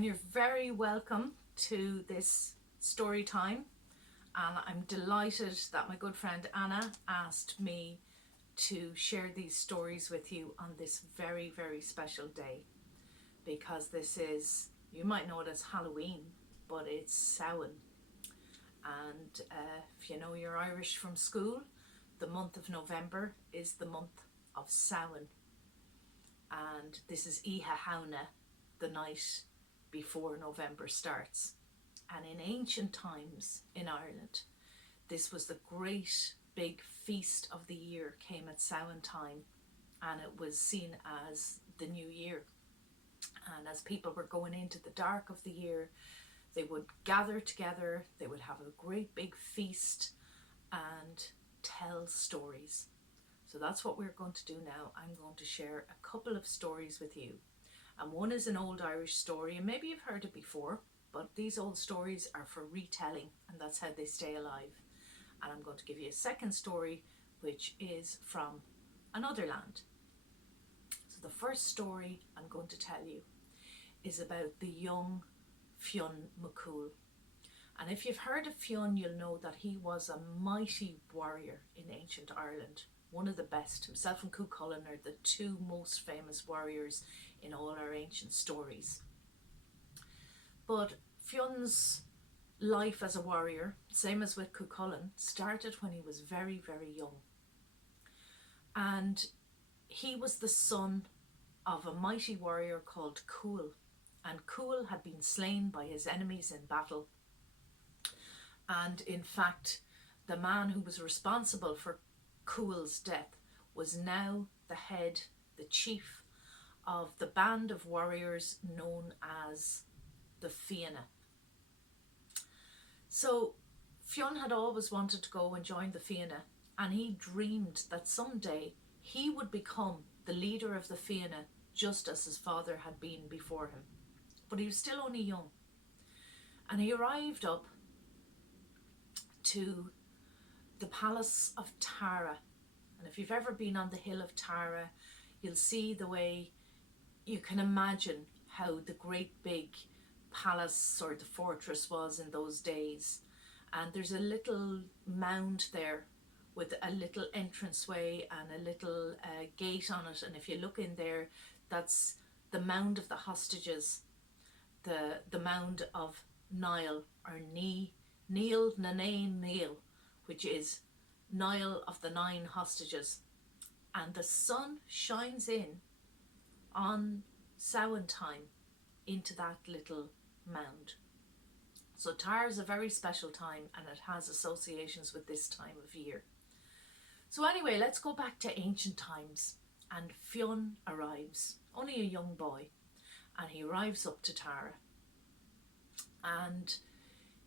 and you're very welcome to this story time. And I'm delighted that my good friend Anna asked me to share these stories with you on this very, very special day, because this is, you might know it as Halloween, but it's Samhain. And if you know you're Irish from school, the month of November is the month of Samhain. And this is Iha Hauna, the night before November starts. And in ancient times in Ireland, this was the great big feast of the year, came at Samhain time, and it was seen as the new year. And as people were going into the dark of the year, they would gather together, they would have a great big feast and tell stories. So that's what we're going to do now. I'm going to share a couple of stories with you. And one is an old Irish story, and maybe you've heard it before, but these old stories are for retelling, and that's how they stay alive. And I'm going to give you a second story, which is from another land. So the first story I'm going to tell you is about the young Fionn McCool. And if you've heard of Fionn, you'll know that he was a mighty warrior in ancient Ireland. One of the best. Himself and Cuchulainn are the two most famous warriors in all our ancient stories. But Fionn's life as a warrior, same as with Cuchulainn, started when he was very, very young. And he was the son of a mighty warrior called Cúil. And Cúil had been slain by his enemies in battle. And in fact, the man who was responsible for Cúil's death was now the head, the chief of the band of warriors known as the Fianna. So Fionn had always wanted to go and join the Fianna, and he dreamed that someday he would become the leader of the Fianna, just as his father had been before him. But he was still only young. And he arrived up to the palace of Tara. And if you've ever been on the hill of Tara, you'll see the way you can imagine how the great big palace or the fortress was in those days. And there's a little mound there with a little entranceway and a little gate on it. And if you look in there, that's the mound of the hostages, the mound of Niall, or Neil Nanain Neil, which is Niall of the 9 hostages. And the sun shines in on Samhain time into that little mound. So Tara is a very special time, and it has associations with this time of year. So anyway, let's go back to ancient times, and Fionn arrives, only a young boy, and he arrives up to Tara. And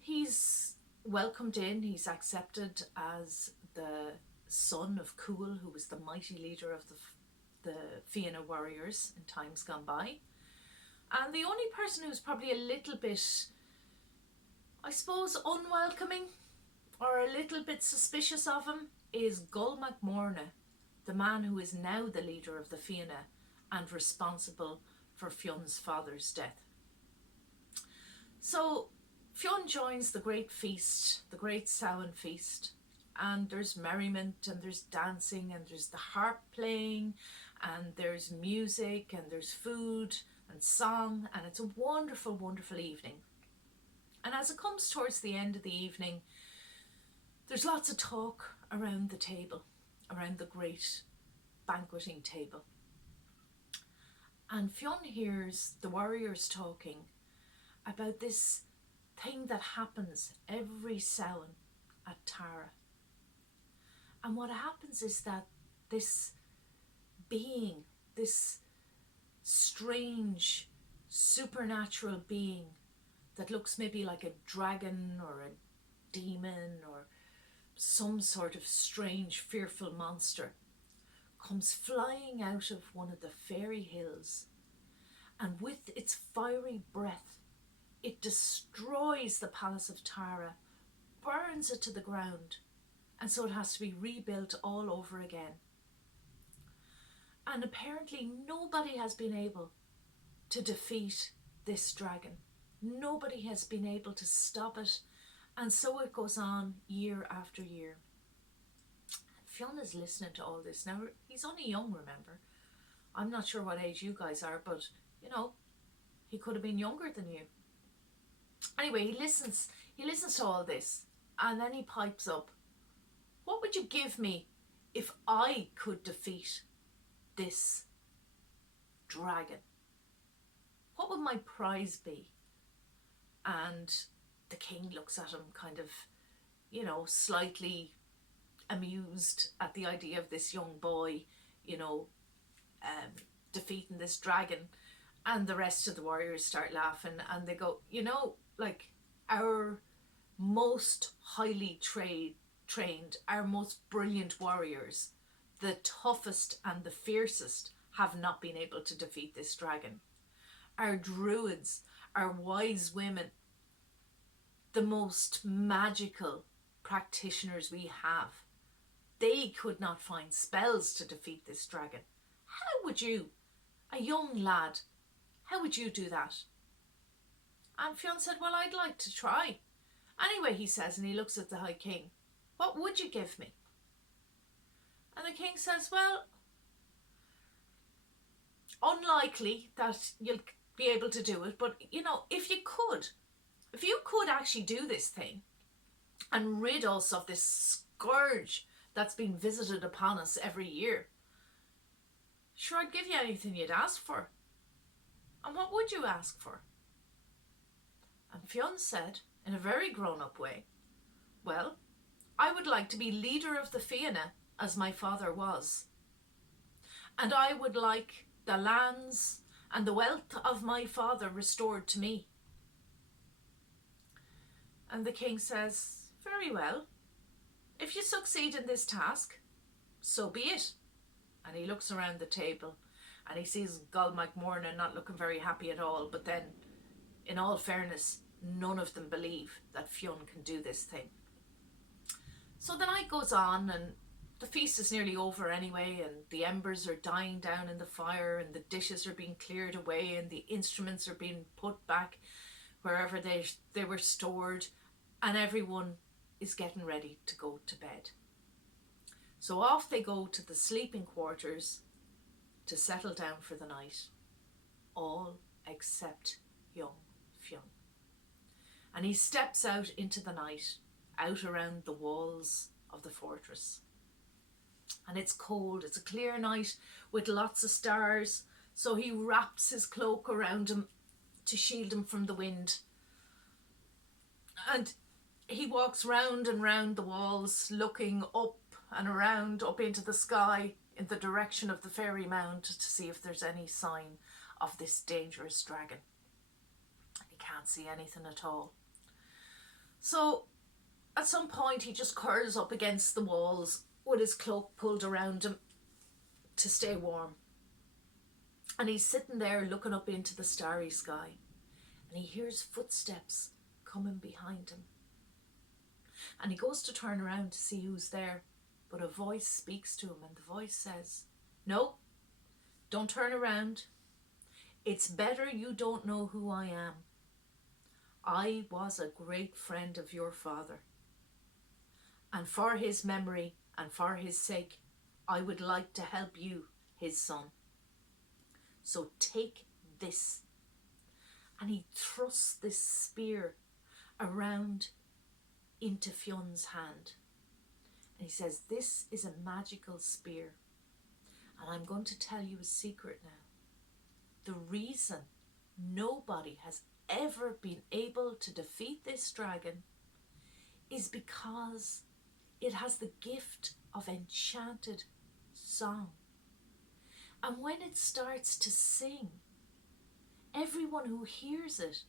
he's welcomed in, he's accepted as the son of Cúil, who was the mighty leader of the Fianna warriors in times gone by. And the only person who's probably a little bit, I suppose, unwelcoming or a little bit suspicious of him is Gull MacMorna, the man who is now the leader of the Fianna and responsible for Fionn's father's death. So Fionn joins the great feast, the great Samhain feast, and there's merriment and there's dancing and there's the harp playing and there's music and there's food and song, and it's a wonderful, wonderful evening. And as it comes towards the end of the evening, there's lots of talk around the table, around the great banqueting table. And Fionn hears the warriors talking about this thing that happens every Samhain at Tara. And what happens is that this being, this strange supernatural being that looks maybe like a dragon or a demon or some sort of strange fearful monster, comes flying out of one of the fairy hills, and with its fiery breath it destroys the palace of Tara, burns it to the ground, and so it has to be rebuilt all over again. And apparently nobody has been able to defeat this dragon. Nobody has been able to stop it. And so it goes on year after year. Fiona's listening to all this. Now, he's only young, remember. I'm not sure what age you guys are, but, you know, he could have been younger than you. Anyway, he listens to all this, and then he pipes up, what would you give me if I could defeat this dragon? What would my prize be? And the king looks at him kind of, you know, slightly amused at the idea of this young boy, you know, defeating this dragon. And the rest of the warriors start laughing, and they go, you know, like, our most highly trained, our most brilliant warriors, the toughest and the fiercest, have not been able to defeat this dragon. Our druids, our wise women, the most magical practitioners we have, they could not find spells to defeat this dragon. How would you, a young lad, how would you do that? And Fionn said, well, I'd like to try. Anyway, he says, and he looks at the High King, what would you give me? And the king says, well, unlikely that you'll be able to do it, but, you know, if you could actually do this thing and rid us of this scourge that's been visited upon us every year, sure, I'd give you anything you'd ask for. And what would you ask for? And Fionn said, in a very grown-up way, well, I would like to be leader of the Fianna, as my father was. And I would like the lands and the wealth of my father restored to me. And the king says, very well, if you succeed in this task, so be it. And he looks around the table and he sees Gol MacMorna not looking very happy at all, but then, in all fairness, none of them believe that Fionn can do this thing. So the night goes on, and the feast is nearly over anyway, and the embers are dying down in the fire, and the dishes are being cleared away, and the instruments are being put back wherever they were stored, and everyone is getting ready to go to bed. So off they go to the sleeping quarters to settle down for the night, all except young Fionn. And he steps out into the night, out around the walls of the fortress. And it's cold, it's a clear night with lots of stars, so he wraps his cloak around him to shield him from the wind. And he walks round and round the walls, looking up and around, up into the sky, in the direction of the fairy mound, to see if there's any sign of this dangerous dragon. He can't see anything at all. So at some point he just curls up against the walls with his cloak pulled around him to stay warm. And he's sitting there looking up into the starry sky, and he hears footsteps coming behind him. And he goes to turn around to see who's there, but a voice speaks to him, and the voice says, no, don't turn around. It's better you don't know who I am. I was a great friend of your father, and for his memory and for his sake, I would like to help you, his son. So take this. And he thrusts this spear around into Fionn's hand. And he says, this is a magical spear. And I'm going to tell you a secret now. The reason nobody has ever been able to defeat this dragon is because it has the gift of enchanted song. And when it starts to sing, everyone who hears it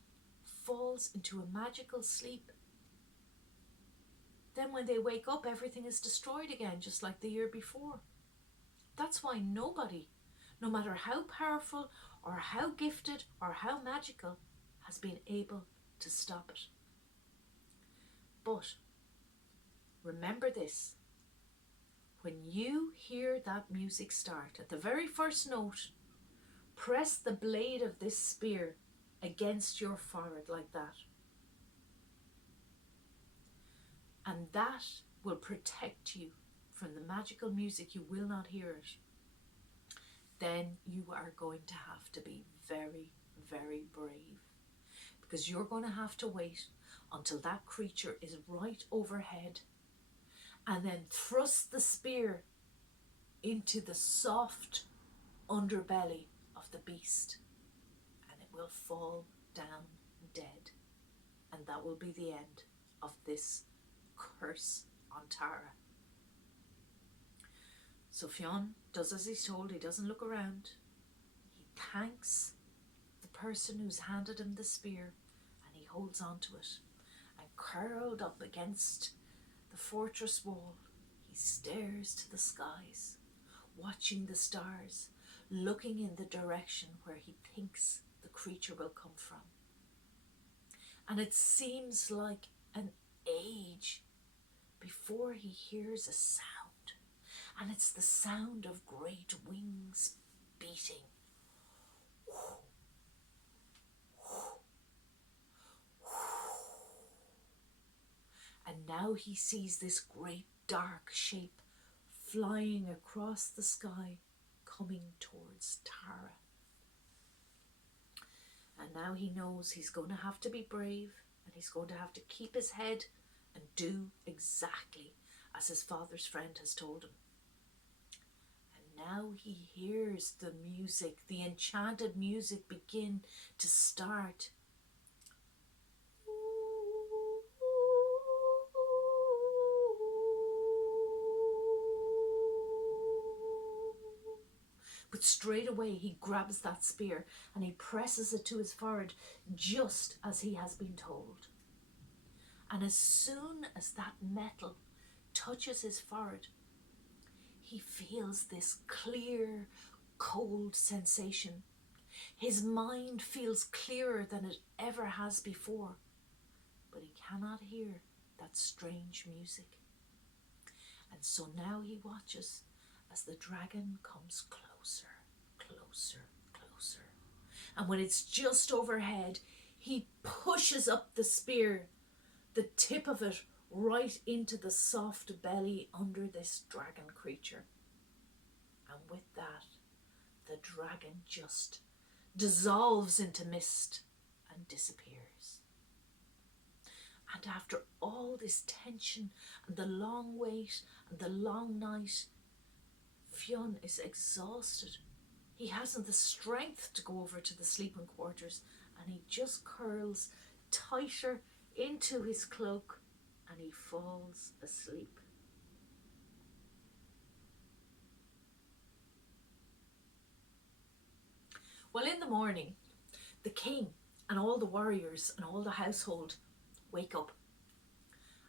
falls into a magical sleep. Then when they wake up, everything is destroyed again, just like the year before. That's why nobody, no matter how powerful or how gifted or how magical, has been able to stop it. But remember this, when you hear that music start, at the very first note, press the blade of this spear against your forehead like that. And that will protect you from the magical music. You will not hear it. Then you are going to have to be very, very brave, because you're going to have to wait until that creature is right overhead, and then thrust the spear into the soft underbelly of the beast, and it will fall down dead. And that will be the end of this curse on Tara. So Fionn does as he's told. He doesn't look around. He thanks the person who's handed him the spear, and he holds on to it. And curled up against the fortress wall, he stares to the skies, watching the stars, looking in the direction where he thinks the creature will come from. And it seems like an age before he hears a sound. And it's the sound of great wings beating. And now he sees this great dark shape flying across the sky, coming towards Tara. And now he knows he's going to have to be brave, and he's going to have to keep his head and do exactly as his father's friend has told him. And now he hears the music, the enchanted music, begin to start. But straight away he grabs that spear and he presses it to his forehead, just as he has been told. And as soon as that metal touches his forehead, he feels this clear, cold sensation. His mind feels clearer than it ever has before, but he cannot hear that strange music. And so now he watches as the dragon comes closer, closer, closer. And when it's just overhead, he pushes up the spear, the tip of it, right into the soft belly under this dragon creature. And with that, the dragon just dissolves into mist and disappears. And after all this tension and the long wait and the long night, Fionn is exhausted. He hasn't the strength to go over to the sleeping quarters, and he just curls tighter into his cloak and he falls asleep. Well, in the morning, the king and all the warriors and all the household wake up.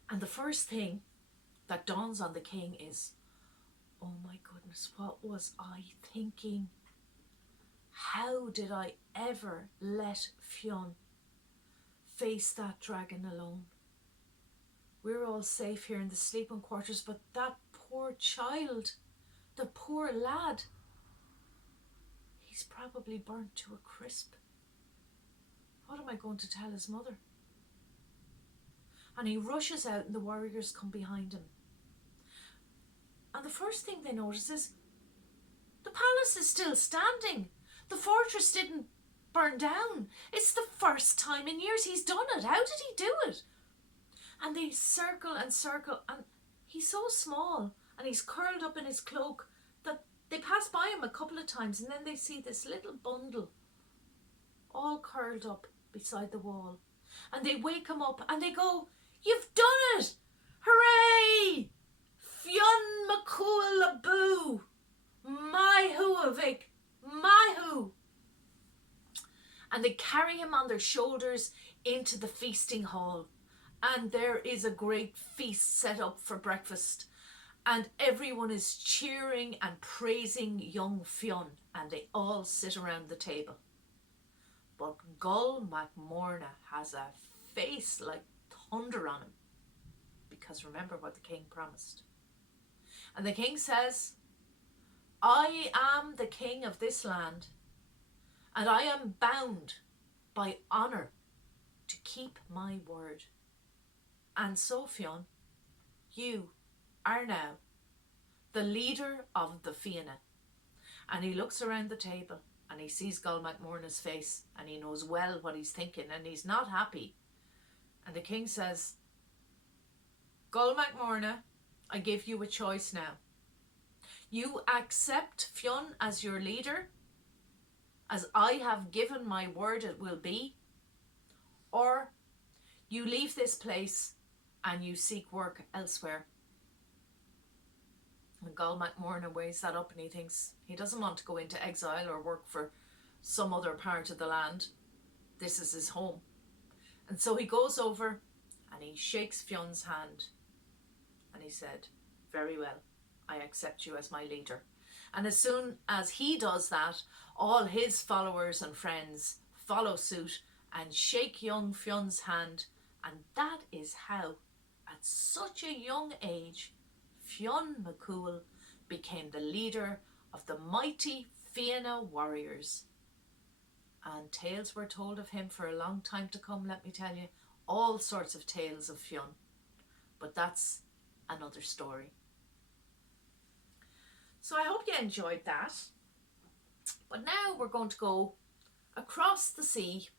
And the first thing that dawns on the king is, oh my goodness, what was I thinking? How did I ever let Fionn face that dragon alone? We're all safe here in the sleeping quarters, but that poor child, the poor lad, he's probably burnt to a crisp. What am I going to tell his mother? And he rushes out and the warriors come behind him. And the first thing they notice is the palace is still standing. The fortress didn't burn down. It's the first time in years he's done it. How did he do it? And they circle and circle, and he's so small and he's curled up in his cloak that they pass by him a couple of times, and then they see this little bundle all curled up beside the wall. And they wake him up and they go, "You've done it! Hooray! Fionn McCool Aboo! My Huavik! My Hu!" And they carry him on their shoulders into the feasting hall. And there is a great feast set up for breakfast. And everyone is cheering and praising young Fionn. And they all sit around the table. But Gull MacMorna has a face like thunder on him. Because remember what the king promised. And the king says, "I am the king of this land. And I am bound by honour to keep my word. And so, Fionn, you are now the leader of the Fianna. And he looks around the table and he sees Gull MacMorna's face and he knows well what he's thinking and he's not happy. And the king says, Gull MacMorna, I give you a choice now. You accept Fionn as your leader, as I have given my word it will be, or you leave this place and you seek work elsewhere. And Gull MacMorna weighs that up and he thinks he doesn't want to go into exile or work for some other part of the land. This is his home. And so he goes over and he shakes Fionn's hand and he said, very well, I accept you as my leader. And as soon as he does that, all his followers and friends follow suit and shake young Fionn's hand. And that is how, at such a young age, Fionn McCool became the leader of the mighty Fianna warriors. And tales were told of him for a long time to come, let me tell you. All sorts of tales of Fionn. But that's another story. So I hope you enjoyed that. But now we're going to go across the sea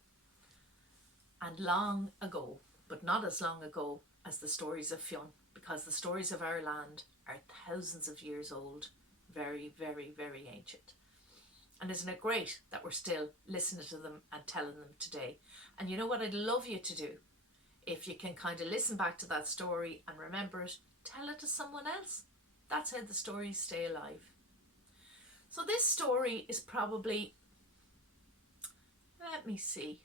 and long ago, but not as long ago as the stories of Fionn, because the stories of our land are thousands of years old, very, very, very ancient. And isn't it great that we're still listening to them and telling them today? And you know what I'd love you to do? If you can kind of listen back to that story and remember it, tell it to someone else. That's how the stories stay alive. So this story is probably, let me see,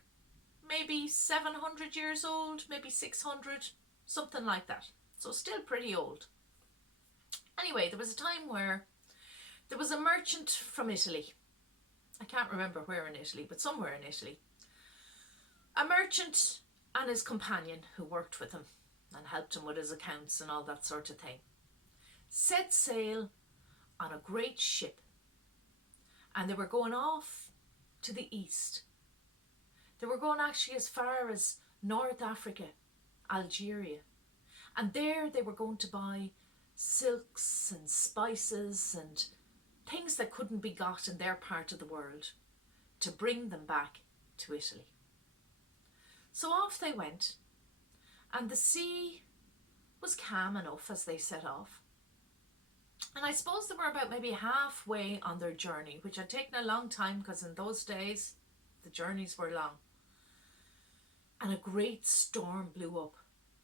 maybe 700 years old, maybe 600, something like that. So still pretty old. Anyway, there was a time where there was a merchant from Italy. I can't remember where in Italy, but somewhere in Italy. A merchant and his companion who worked with him and helped him with his accounts and all that sort of thing set sail on a great ship, and they were going off to the east. They were going actually as far as North Africa, Algeria, and there they were going to buy silks and spices and things that couldn't be got in their part of the world to bring them back to Italy. So off they went, and the sea was calm enough as they set off. And I suppose they were about maybe halfway on their journey, which had taken a long time because in those days the journeys were long. And a great storm blew up.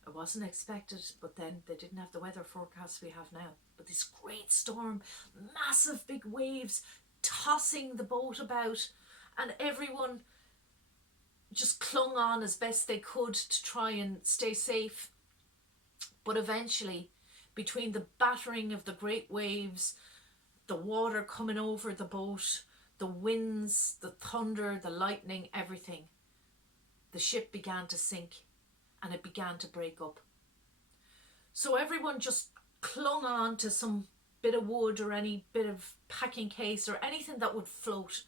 It wasn't expected, but then they didn't have the weather forecast we have now. But this great storm, massive big waves tossing the boat about, and everyone just clung on as best they could to try and stay safe. But eventually, between the battering of the great waves, the water coming over the boat, the winds, the thunder, the lightning, everything, the ship began to sink and it began to break up. So everyone just clung on to some bit of wood or any bit of packing case or anything that would float.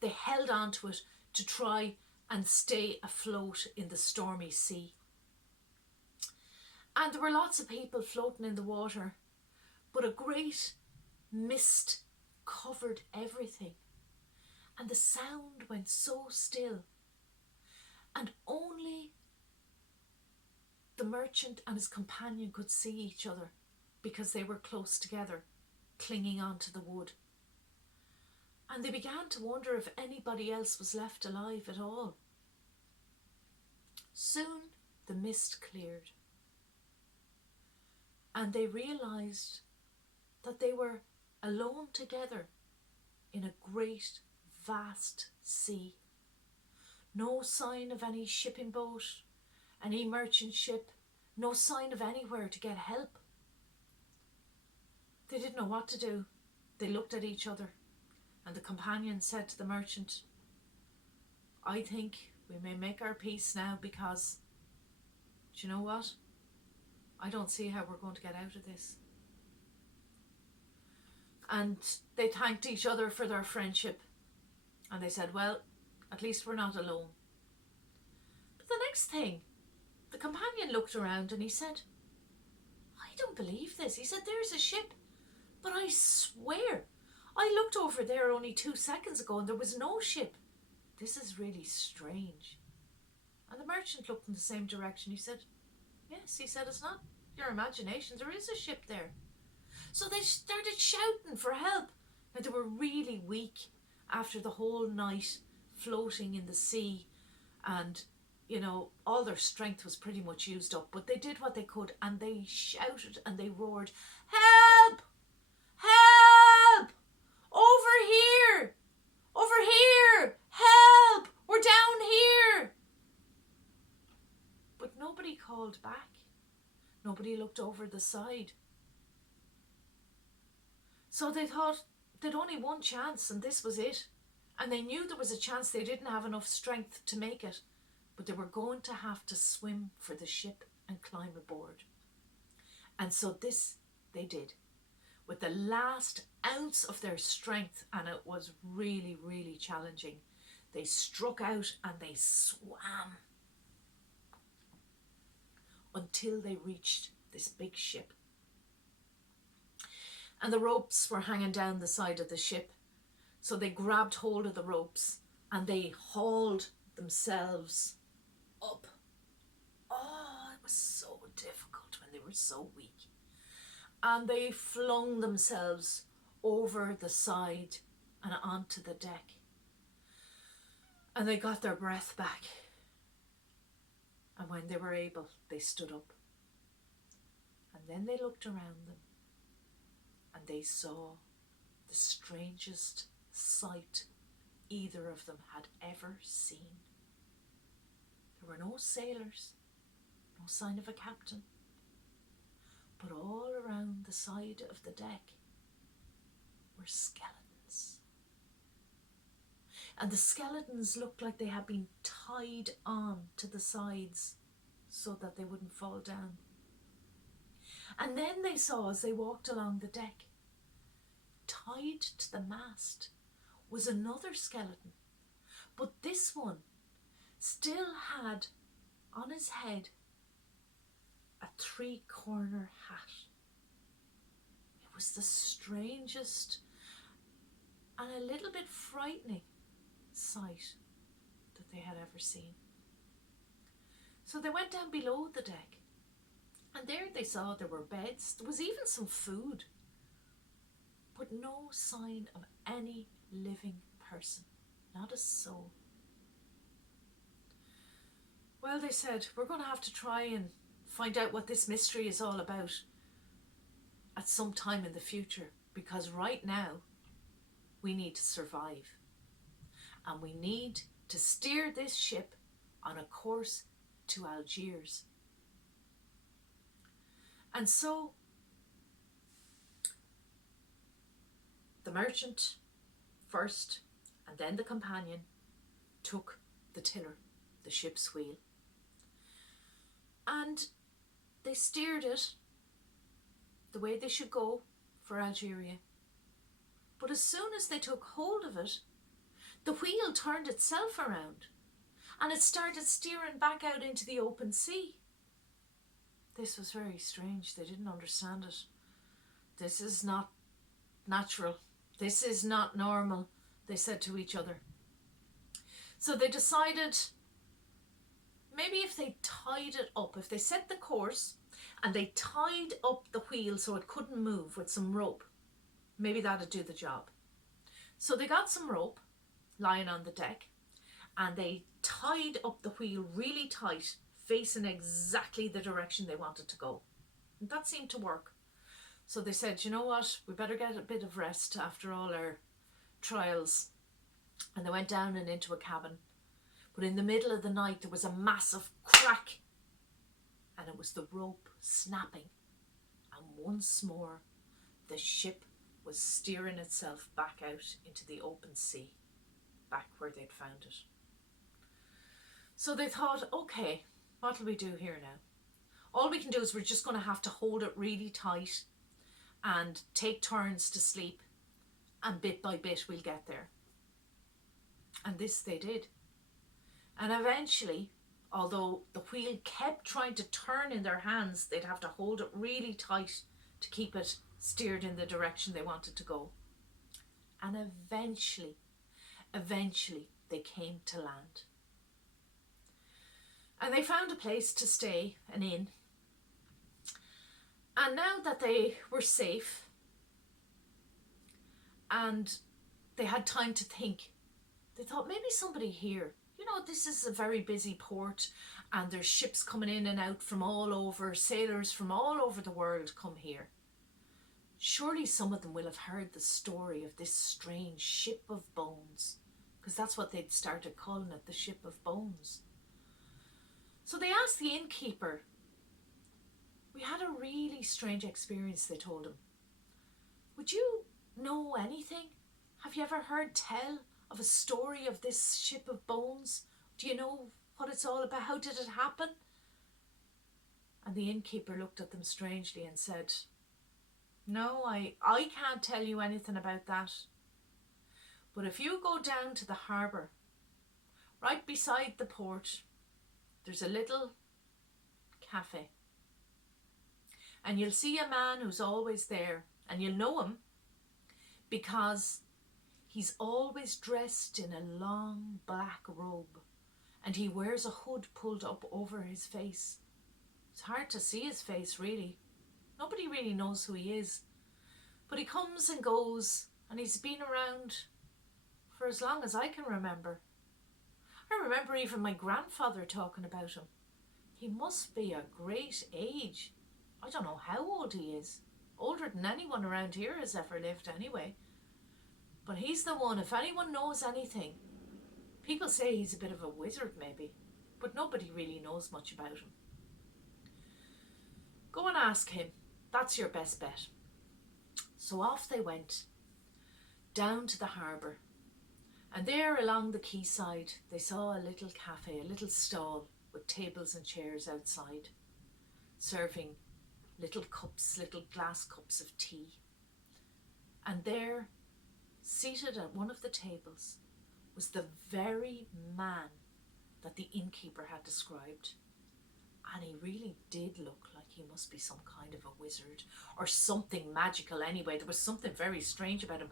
They held on to it to try and stay afloat in the stormy sea. And there were lots of people floating in the water, but a great mist covered everything. And the sound went so still. And only the merchant and his companion could see each other because they were close together, clinging on to the wood. And they began to wonder if anybody else was left alive at all. Soon the mist cleared, and they realised that they were alone together in a great, vast sea. No sign of any shipping boat, any merchant ship, no sign of anywhere to get help. They didn't know what to do. They looked at each other, and the companion said to the merchant, I think we may make our peace now because, do you know what? I don't see how we're going to get out of this. And they thanked each other for their friendship. And they said, well, at least we're not alone. the next thing, the companion looked around and he said, I don't believe this. He said, there's a ship, but I swear, I looked over there only 2 seconds ago and there was no ship. This is really strange. And the merchant looked in the same direction. He said, yes, he said, it's not your imagination. There is a ship there. So they started shouting for help. Now, they were really weak after the whole night floating in the sea, and, you know, all their strength was pretty much used up. But they did what they could, and they shouted and they roared, help! Help! Over here! Over here! Help! We're down here! But nobody called back. Nobody looked over the side. So they thought they'd only one chance and this was it. And they knew there was a chance they didn't have enough strength to make it, but they were going to have to swim for the ship and climb aboard. And so this they did with the last ounce of their strength, and it was really, really challenging. They struck out and they swam until they reached this big ship. And the ropes were hanging down the side of the ship. So they grabbed hold of the ropes and they hauled themselves up. Oh, it was so difficult when they were so weak. And they flung themselves over the side and onto the deck. And they got their breath back. And when they were able, they stood up. And then they looked around them. And they saw the strangest sight either of them had ever seen. There were no sailors, no sign of a captain, but all around the side of the deck were skeletons. And the skeletons looked like they had been tied on to the sides so that they wouldn't fall down. And then they saw, as they walked along the deck, tied to the mast was another skeleton, but this one still had on his head a 3-corner hat. It was the strangest and a little bit frightening sight that they had ever seen. So they went down below the deck, and there they saw there were beds. There was even some food, but no sign of any living person, not a soul. Well, they said, we're going to have to try and find out what this mystery is all about at some time in the future, because right now we need to survive, and we need to steer this ship on a course to Algiers. And so the merchant first, and then the companion, took the tiller, the ship's wheel, and they steered it the way they should go for Algeria. But as soon as they took hold of it, the wheel turned itself around and it started steering back out into the open sea. This was very strange. They didn't understand it. This is not natural. This is not normal, they said to each other. So they decided maybe if they tied it up, if they set the course and they tied up the wheel so it couldn't move with some rope, maybe that'd do the job. So they got some rope lying on the deck and they tied up the wheel really tight, facing exactly the direction they wanted to go. And that seemed to work. So they said, you know what, we better get a bit of rest after all our trials. And they went down and into a cabin. But in the middle of the night, there was a massive crack. And it was the rope snapping. And once more, the ship was steering itself back out into the open sea, back where they'd found it. So they thought, okay, what'll we do here now? All we can do is we're just going to have to hold it really tight and take turns to sleep, and bit by bit we'll get there. And this they did. And eventually, Although the wheel kept trying to turn in their hands, they'd have to hold it really tight to keep it steered in the direction they wanted to go. And eventually, they came to land. And they found a place to stay, an inn. And now that they were safe and they had time to think, they thought maybe somebody here, you know, this is a very busy port and there's ships coming in and out from all over, sailors from all over the world come here. Surely some of them will have heard the story of this strange ship of bones, because that's what they'd started calling it, the ship of bones. So they asked the innkeeper. We had a really strange experience, they told him. Would you know anything? Have you ever heard tell of a story of this ship of bones? Do you know what it's all about? How did it happen? And the innkeeper looked at them strangely and said, no, I can't tell you anything about that. But if you go down to the harbour, right beside the port, there's a little cafe. And you'll see a man who's always there, and you'll know him because he's always dressed in a long black robe and he wears a hood pulled up over his face. It's hard to see his face, really. Nobody really knows who he is. But he comes and goes, and he's been around for as long as I can remember. I remember even my grandfather talking about him. He must be a great age. I don't know how old he is. Older than anyone around here has ever lived anyway. But he's the one, if anyone knows anything. People say he's a bit of a wizard maybe, but nobody really knows much about him. Go and ask him. That's your best bet. So off they went, down to the harbour. And there along the quayside, they saw a little cafe, a little stall with tables and chairs outside, serving little cups, little glass cups of tea. And there, seated at one of the tables, was the very man that the innkeeper had described. And he really did look like he must be some kind of a wizard or something magical anyway. There was something very strange about him.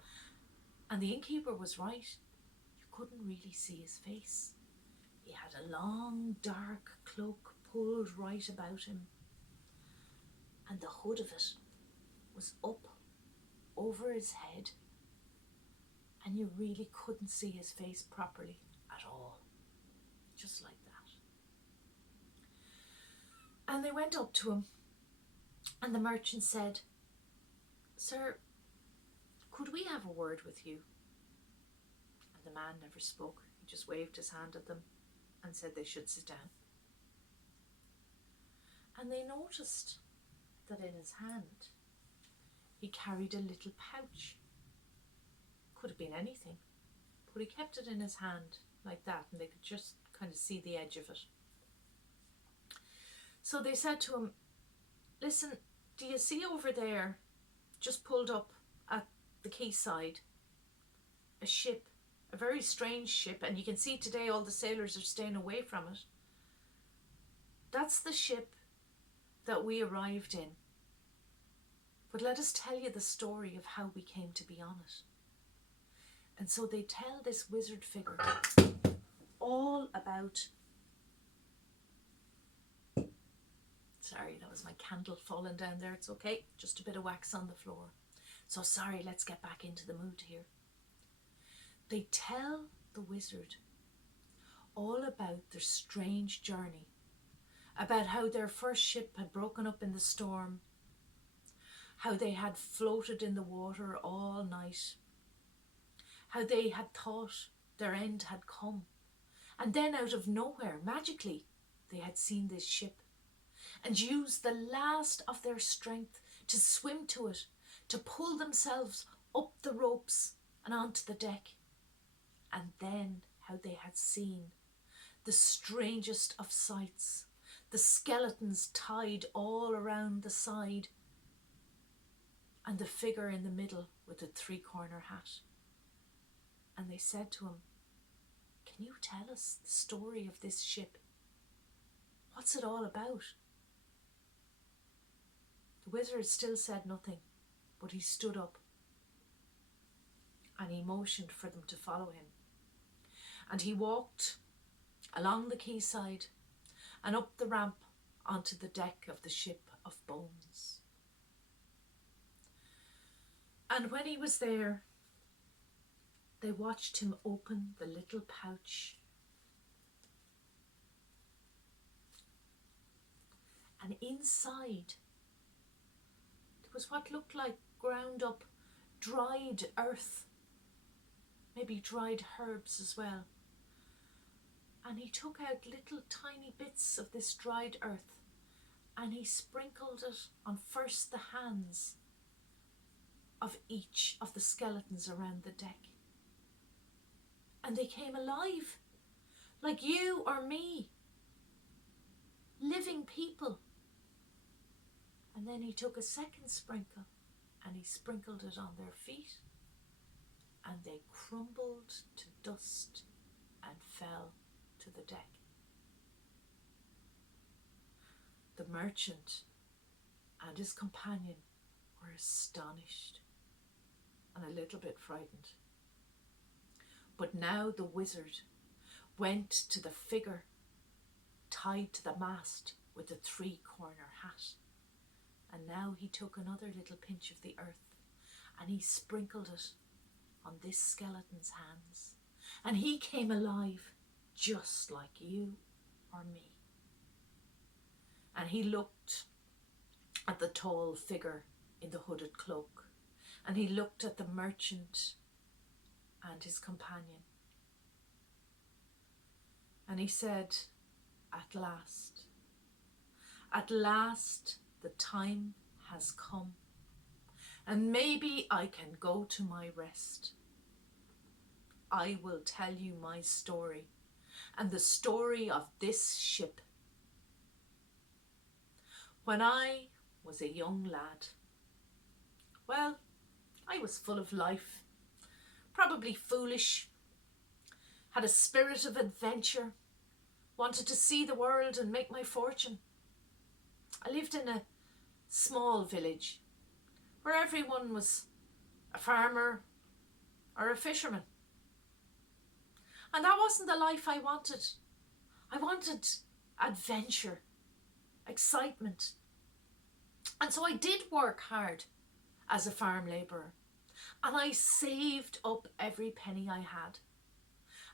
And the innkeeper was right. You couldn't really see his face. He had a long dark cloak pulled right about him. And the hood of it was up over his head. And you really couldn't see his face properly at all. Just like that. And they went up to him, and the merchant said, Sir, could we have a word with you? And the man never spoke. He just waved his hand at them and said they should sit down. And they noticed that in his hand he carried a little pouch. Could have been anything, but he kept it in his hand like that, and they could just kind of see the edge of it. So they said to him, listen, do you see over there, just pulled up at the quayside, a ship, a very strange ship, and you can see today all the sailors are staying away from it. That's the ship that we arrived in. But let us tell you the story of how we came to be on it. And so they tell this wizard figure all about... Sorry, that was my candle falling down there. It's okay. Just a bit of wax on the floor. So sorry, let's get back into the mood here. They tell the wizard all about their strange journey, about how their first ship had broken up in the storm, how they had floated in the water all night, how they had thought their end had come, and then out of nowhere, magically, they had seen this ship and used the last of their strength to swim to it, to pull themselves up the ropes and onto the deck. And then how they had seen the strangest of sights, the skeletons tied all around the side, and the figure in the middle with the three-corner hat. And they said to him, can you tell us the story of this ship? What's it all about? The wizard still said nothing, but he stood up and he motioned for them to follow him. And he walked along the quayside and up the ramp onto the deck of the ship of bones. And when he was there, they watched him open the little pouch. And inside, there was what looked like ground up dried earth, maybe dried herbs as well. And he took out little tiny bits of this dried earth and he sprinkled it on first the hands of each of the skeletons around the deck. And they came alive, like you or me, living people. And then he took a second sprinkle and he sprinkled it on their feet, and they crumbled to dust and fell to the deck. The merchant and his companion were astonished and a little bit frightened. But now the wizard went to the figure tied to the mast with the three-corner hat. And now he took another little pinch of the earth and he sprinkled it on this skeleton's hands. And he came alive just like you or me. And he looked at the tall figure in the hooded cloak. And he looked at the merchant and his companion. And he said, at last the time has come, and maybe I can go to my rest. I will tell you my story and the story of this ship. When I was a young lad, well, I was full of life, probably foolish, had a spirit of adventure, wanted to see the world and make my fortune. I lived in a small village where everyone was a farmer or a fisherman. And that wasn't the life I wanted. I wanted adventure, excitement. And so I did work hard as a farm labourer. And I saved up every penny I had.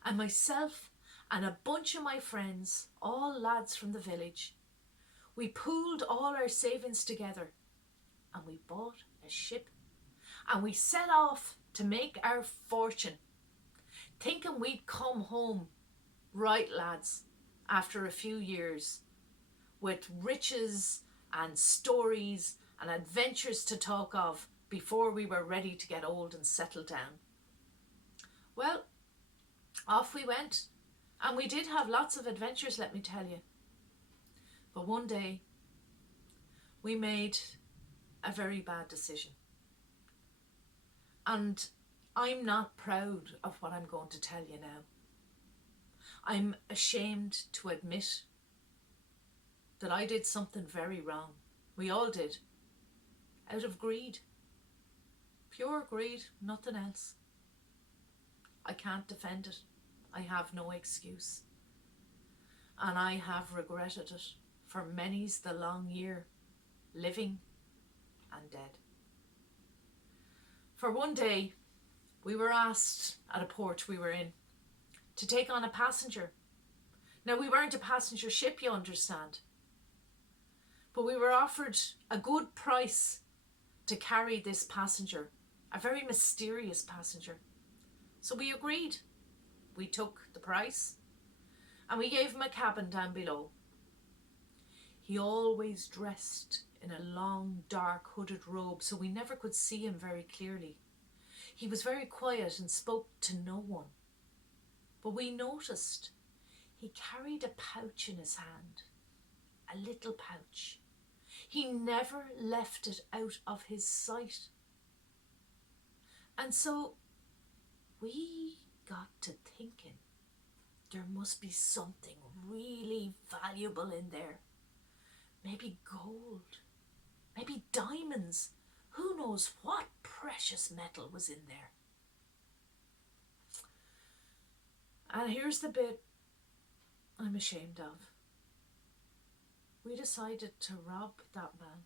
And myself and a bunch of my friends, all lads from the village, we pooled all our savings together and we bought a ship and we set off to make our fortune, thinking we'd come home, right lads, after a few years with riches and stories and adventures to talk of before we were ready to get old and settle down. Well, off we went, and we did have lots of adventures, let me tell you. But one day we made a very bad decision. And I'm not proud of what I'm going to tell you now. I'm ashamed to admit that I did something very wrong. We all did. Out of greed. Pure greed, nothing else. I can't defend it. I have no excuse. And I have regretted it for many's the long year, living and dead. For one day, we were asked at a port we were in to take on a passenger. Now, we weren't a passenger ship, you understand. But we were offered a good price to carry this passenger, a very mysterious passenger. So we agreed. We took the price and we gave him a cabin down below. He always dressed in a long, dark, hooded robe, so we never could see him very clearly. He was very quiet and spoke to no one. But we noticed he carried a pouch in his hand, a little pouch. He never left it out of his sight. And so we got to thinking, there must be something really valuable in there. Maybe gold, maybe diamonds. Who knows what precious metal was in there? And here's the bit I'm ashamed of. We decided to rob that man,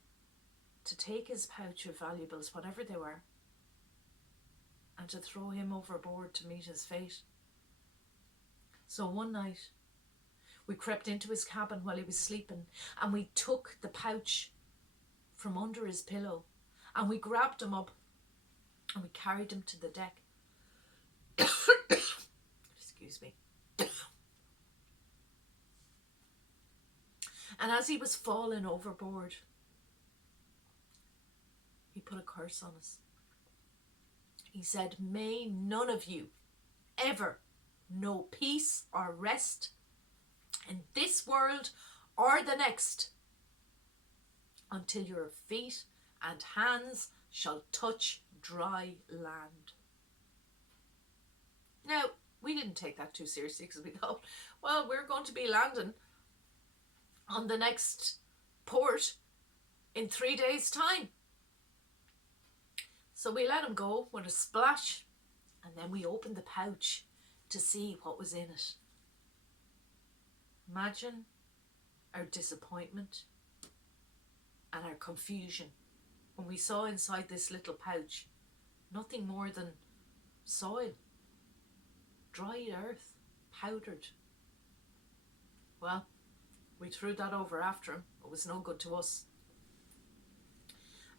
to take his pouch of valuables, whatever they were, and to throw him overboard to meet his fate. So one night, we crept into his cabin while he was sleeping, and we took the pouch from under his pillow, and we grabbed him up, and we carried him to the deck. Excuse me. And as he was falling overboard, he put a curse on us. He said, "May none of you ever know peace or rest in this world or the next until your feet and hands shall touch dry land." Now, we didn't take that too seriously because we thought, well, we're going to be landing on the next port in 3 days' time. So we let him go with a splash, and then we opened the pouch to see what was in it. Imagine our disappointment and our confusion when we saw inside this little pouch nothing more than soil, dried earth, powdered. Well, we threw that over after him. It was no good to us.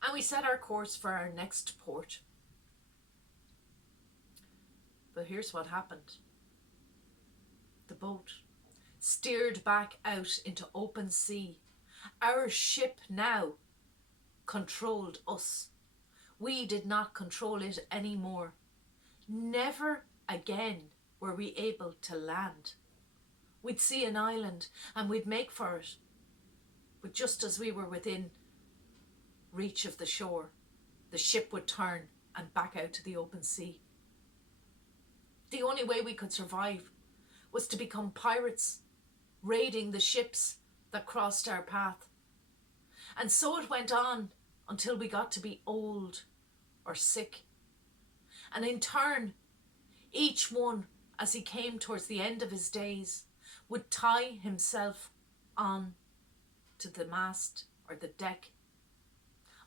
And we set our course for our next port. But here's what happened. The boat steered back out into open sea. Our ship now controlled us. We did not control it anymore. Never again were we able to land. We'd see an island and we'd make for it. But just as we were within reach of the shore, the ship would turn and back out to the open sea. The only way we could survive was to become pirates, raiding the ships that crossed our path. And so it went on until we got to be old or sick. And in turn, each one, as he came towards the end of his days, would tie himself on to the mast or the deck.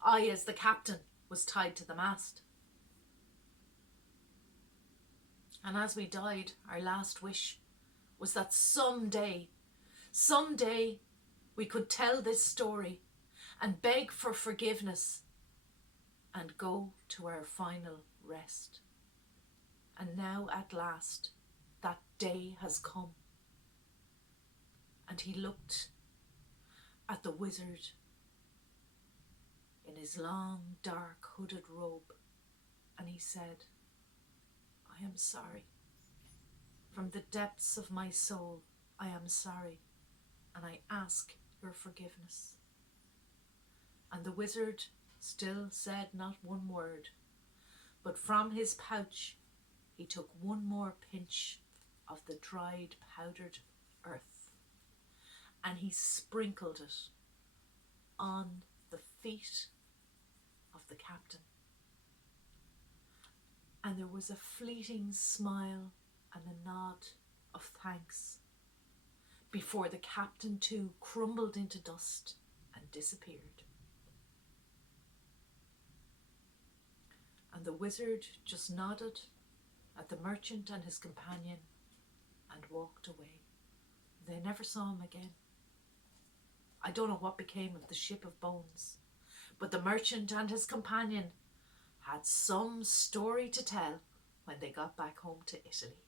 I, as the captain, was tied to the mast. And as we died, our last wish was that someday, we could tell this story and beg for forgiveness and go to our final rest. And now at last, that day has come. And he looked at the wizard in his long, dark, hooded robe, and he said, "I am sorry. From the depths of my soul, I am sorry, and I ask your forgiveness." And the wizard still said not one word, but from his pouch he took one more pinch of the dried, powdered earth, and he sprinkled it on the feet of the captain. And there was a fleeting smile and a nod of thanks before the captain too crumbled into dust and disappeared. And the wizard just nodded at the merchant and his companion and walked away. They never saw him again. I don't know what became of the ship of bones, but the merchant and his companion had some story to tell when they got back home to Italy.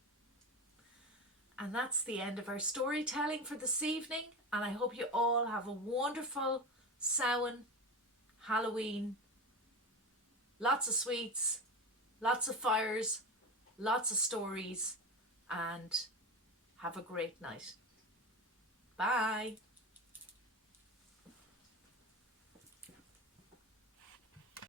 And that's the end of our storytelling for this evening, and I hope you all have a wonderful Samhain, Halloween, lots of sweets, lots of fires, lots of stories, and have a great night. Bye.